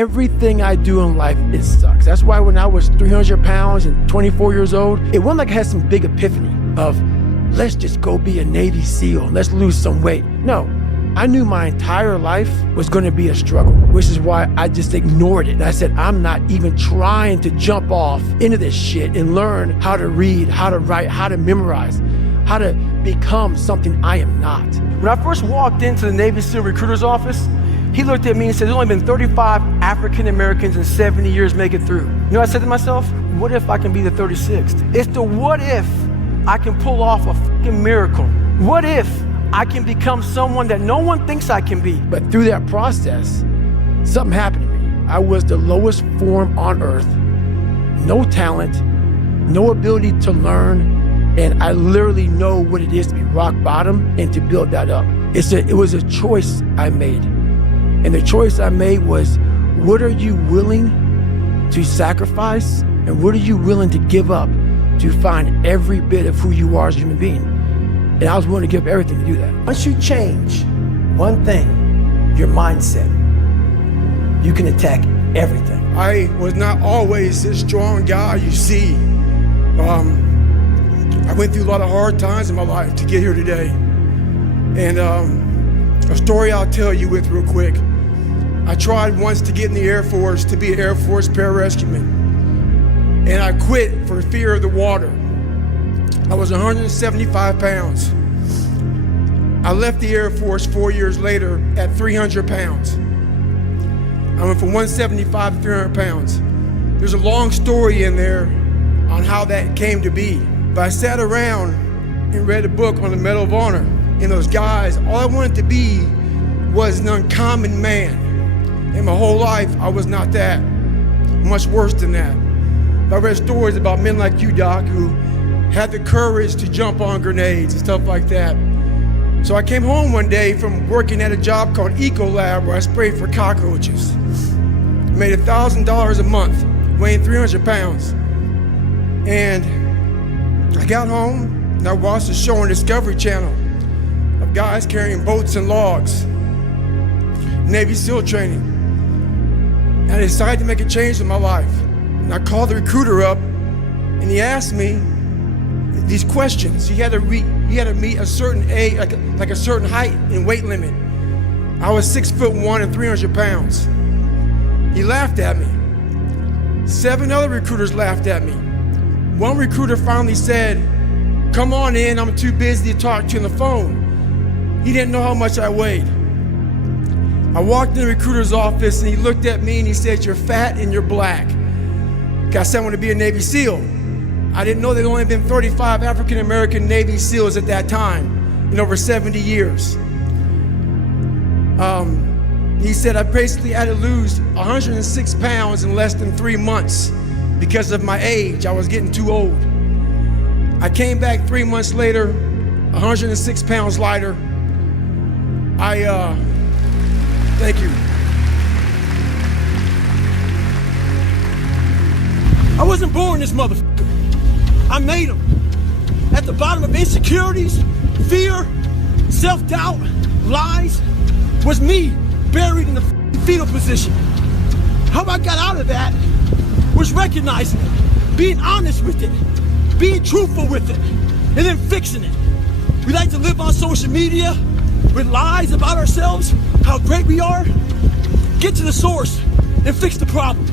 everything I do in life, it sucks. That's why when I was 300 pounds and 24 years old, it wasn't like I had some big epiphany of, let's just go be a Navy SEAL, let's lose some weight. No, I knew my entire life was gonna be a struggle, which is why I just ignored it. And I said, I'm not even trying to jump off into this shit and learn how to read, how to write, how to memorize, how to become something I am not. When I first walked into the Navy SEAL recruiter's office, he looked at me and said, there's only been 35 African Americans in 70 years make it through. You know what I said to myself? What if I can be the 36th? It's the what if I can pull off a fucking miracle. What if I can become someone that no one thinks I can be? But through that process, something happened to me. I was the lowest form on earth, no talent, no ability to learn, and I literally know what it is to be rock bottom and to build that up. It was a choice I made. And the choice I made was, what are you willing to sacrifice? And what are you willing to give up to find every bit of who you are as a human being? And I was willing to give up everything to do that. Once you change one thing, your mindset, you can attack everything. I was not always this strong guy you see. I went through a lot of hard times in my life to get here today. And a story I'll tell you with real quick. I tried once to get in the Air Force to be an Air Force pararescueman. And I quit for fear of the water. I was 175 pounds. I left the Air Force 4 years later at 300 pounds. I went from 175 to 300 pounds. There's a long story in there on how that came to be. But I sat around and read a book on the Medal of Honor. And those guys, all I wanted to be was an uncommon man. And my whole life, I was not that. Much worse than that. I read stories about men like you, Doc, who had the courage to jump on grenades and stuff like that. So I came home one day from working at a job called Ecolab where I sprayed for cockroaches. Made $1,000 a month, weighing 300 pounds. And I got home and I watched a show on Discovery Channel of guys carrying boats and logs, Navy SEAL training. And I decided to make a change in my life. And I called the recruiter up and he asked me these questions. He had to meet a certain age, like a certain height and weight limit. I was 6'1" and 300 pounds. He laughed at me. 7 other recruiters laughed at me. One recruiter finally said, come on in, I'm too busy to talk to you on the phone. He didn't know how much I weighed. I walked in the recruiter's office and he looked at me and he said, you're fat and you're black. I said I want to be a Navy SEAL. I didn't know there'd only been 35 African-American Navy SEALs at that time in over 70 years. He said I basically had to lose 106 pounds in less than 3 months because of my age. I was getting too old. I came back 3 months later, 106 pounds lighter. Thank you. I wasn't born this motherfucker. I made him. At the bottom of insecurities, fear, self-doubt, lies, was me buried in the fetal position. How I got out of that was recognizing it, being honest with it, being truthful with it, and then fixing it. We like to live on social media with lies about ourselves, how great we are. Get to the source and fix the problem.